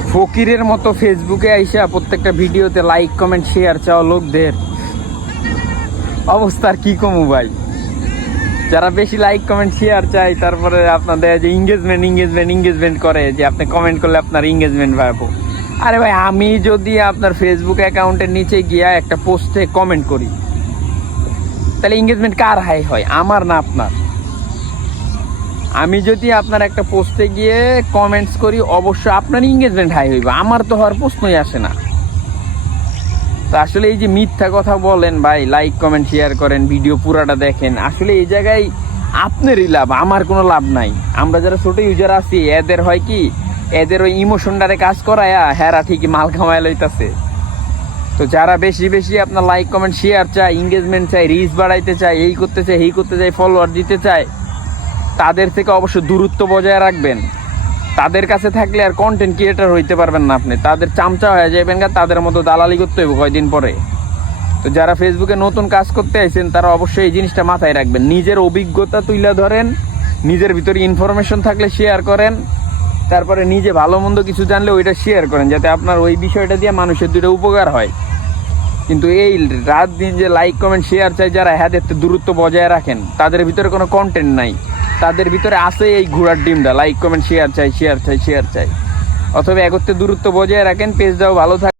ফকিরের মতো ফেসবুকে আইসা প্রত্যেকটা ভিডিওতে লাইক কমেন্ট শেয়ার চাওয়া লোকদের। অবস্থার কি কমু ভাই? যারা বেশি লাইক কমেন্ট শেয়ার চাই তারপরে আপনাদের যে ইংগেজমেন্ট ইংগেজমেন্ট ইংগেজমেন্ট করে, যে আপনি কমেন্ট করলে আপনার ইংগেজমেন্ট পাবো আরে ভাই, আমি যদি আপনার ফেসবুক অ্যাকাউন্টের নিচে গিয়া একটা পোস্টে কমেন্ট করি, তাহলে এঙ্গেজমেন্ট কার হাই হয়? আমার না আপনার? আমি যদি আপনার একটা পোস্টে গিয়ে কমেন্টস করি, অবশ্যই আপনার ইংগেজমেন্ট হাই হইবে। আমার তো হওয়ার প্রশ্নই আসে না। তো আসলে এই যে মিথ্যা কথা বলেন ভাই লাইক কমেন্ট শেয়ার করেন ভিডিও পুরাটা দেখেন, আসলে এই জায়গায় আপনারই লাভ, আমার কোনো লাভ নাই। আমরা যারা ছোট ইউজার আছি, এদের হয় কি, এদের ওই ইমোশনটারে কাজ করায়া হেরা ঠিকই মাল কামায় লইতাছে। তো যারা বেশি বেশি আপনার লাইক কমেন্ট শেয়ার চায় এঙ্গেজমেন্ট চায় রিচ বাড়াইতে চায়, এই করতে চায় এই করতে চায় ফলোয়ার দিতে চায় তাদের থেকে অবশ্য দূরত্ব বজায় রাখবেন। তাদের কাছে থাকলে আর কন্টেন্ট ক্রিয়েটার হইতে পারবেন না আপনি। তাদের চামচা হয়ে যাবেন গা, তাদের মতো দালালি করতে হবে কয়দিন পরে। তো যারা ফেসবুকে নতুন কাজ করতে আইছেন, তারা অবশ্যই এই জিনিসটা মাথায় রাখবেন। নিজের অভিজ্ঞতা তুলে ধরেন, নিজের ভিতরে ইনফরমেশন থাকলে শেয়ার করেন, তারপরে নিজে ভালো মন্দ কিছু জানলে ওইটা শেয়ার করেন, যাতে আপনার ওই বিষয়টা দিয়ে মানুষের দুটো উপকার হয়। কিন্তু এই রাত দিন যে লাইক কমেন্ট শেয়ার চাই যারা হ্যাঁ দেখতে দূরত্ব বজায় রাখেন, তাদের ভিতরে কোনো কন্টেন্ট নাই। তাদের ভিতরে আছে এই ঘোড়ার ডিমটা। লাইক কমেন্ট শেয়ার চাই শেয়ার চাই শেয়ার চাই। অথবা একত্রে দূরত্ব বজায় রাখেন পেজটাও ভালো থাকে